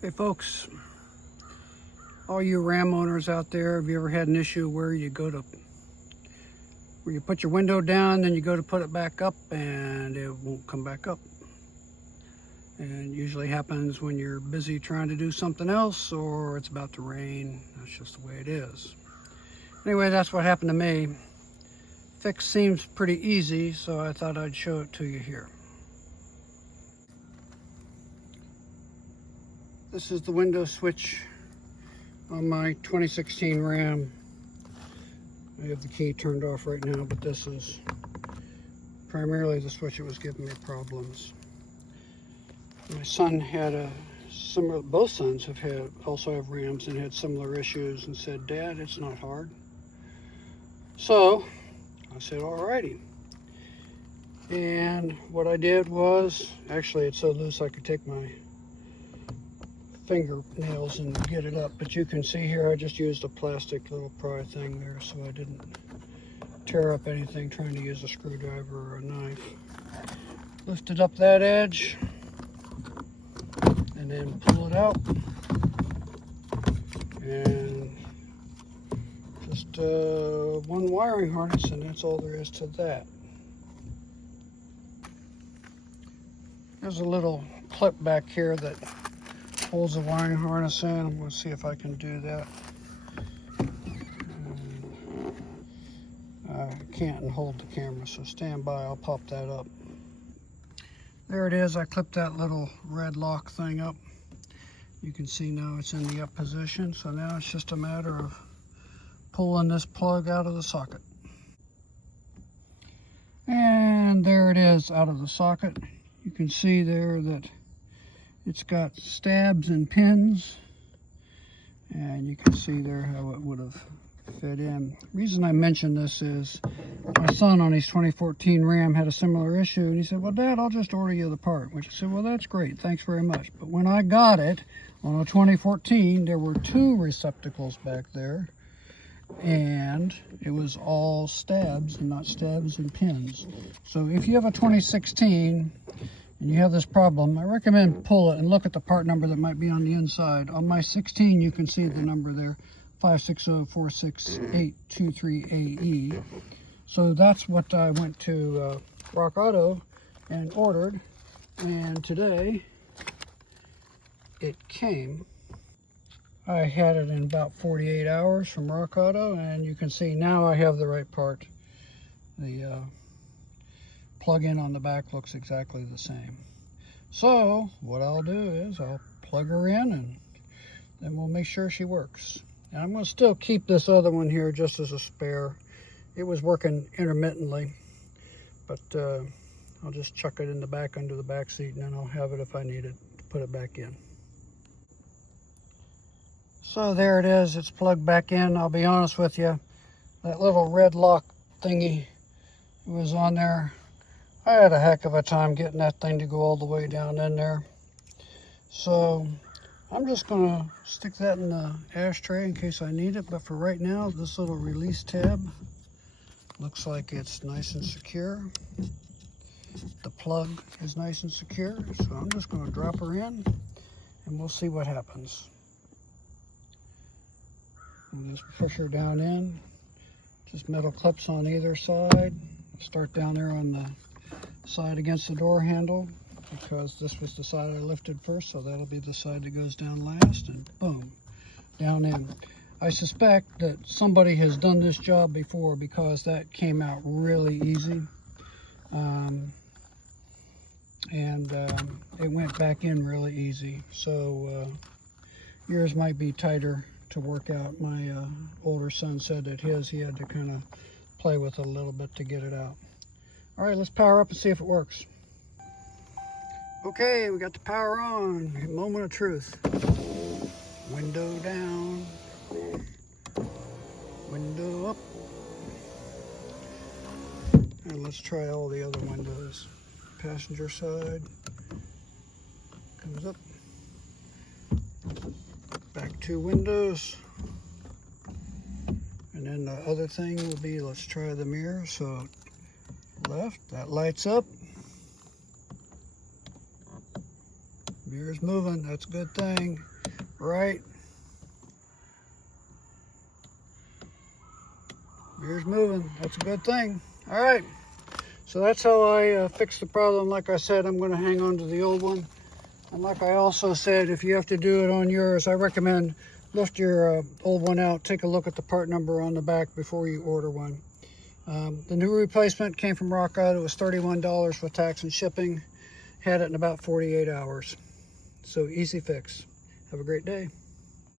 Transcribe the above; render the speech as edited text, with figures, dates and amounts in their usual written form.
Hey folks, all you Ram owners out there, have you ever had an issue where you put your window down, then you go to put it back up and it won't come back up? And it usually happens when you're busy trying to do something else or it's about to rain. That's just the way it is. Anyway, that's what happened to me. Fix seems pretty easy, so I thought I'd show it to you here. This is the window switch on my 2016 Ram. I have the key turned off right now, but this is primarily the switch that was giving me problems. My son had a similar, both sons also have Rams and had similar issues and said, "Dad, it's not hard." So I said, "Alrighty." And what I did was, actually it's so loose I could take my fingernails and get it up, but you can see here I just used a plastic little pry thing there so I didn't tear up anything trying to use a screwdriver or a knife. Lifted up that edge and then pull it out, and just one wiring harness, and that's all there is to that. There's a little clip back here that holds the wiring harness in. I'm going to see if I can do that. I can't hold the camera, so stand by, I'll pop that up. There it is. I clipped that little red lock thing up. You can see now it's in the up position, so now it's just a matter of pulling this plug out of the socket. And there it is out of the socket. You can see there that it's got stabs and pins, and you can see there how it would have fit in. The reason I mention this is my son on his 2014 Ram had a similar issue, and he said, "Well, Dad, I'll just order you the part." Which I said, "Well, that's great, thanks very much." But when I got it on a 2014, there were two receptacles back there, and it was all stabs and not stabs and pins. So if you have a 2016 and you have this problem, I recommend pull it and look at the part number that might be on the inside. On my 16, you can see the number there, 560468823AE. So that's what I went to Rock Auto and ordered, and today it came. I had it in about 48 hours from Rock Auto, and you can see now I have the right part. The plug-in on the back looks exactly the same. So what I'll do is I'll plug her in, and then we'll make sure she works. And I'm going to still keep this other one here just as a spare. It was working intermittently, but I'll just chuck it in the back under the back seat, and then I'll have it if I need it to put it back in. So there it is, it's plugged back in. I'll be honest with you, that little red lock thingy was on there. I had a heck of a time getting that thing to go all the way down in there. So I'm just gonna stick that in the ashtray in case I need it. But for right now, this little release tab looks like it's nice and secure. The plug is nice and secure. So I'm just gonna drop her in and we'll see what happens. We'll just push her down in. Just metal clips on either side. Start down there on the side against the door handle, because this was the side I lifted first, so that'll be the side that goes down last, and boom, down in. I suspect that somebody has done this job before, because that came out really easy, it went back in really easy. So yours might be tighter to work out. My older son said that he had to kind of play with it a little bit to get it out. All right, let's power up and see if it works. Okay, we got the power on. Moment of truth. Window down. Window up. And let's try all the other windows. Passenger side. Comes up. Back two windows. And then the other thing will be, let's try the mirror. So left, that lights up. Mirror's moving. That's a good thing. Right. Mirror's moving. That's a good thing. All right. So that's how I fixed the problem. Like I said, I'm going to hang on to the old one. And like I also said, if you have to do it on yours, I recommend lift your old one out, take a look at the part number on the back before you order one. The new replacement came from Rock Auto. It was $31 with tax and shipping. Had it in about 48 hours. So easy fix. Have a great day.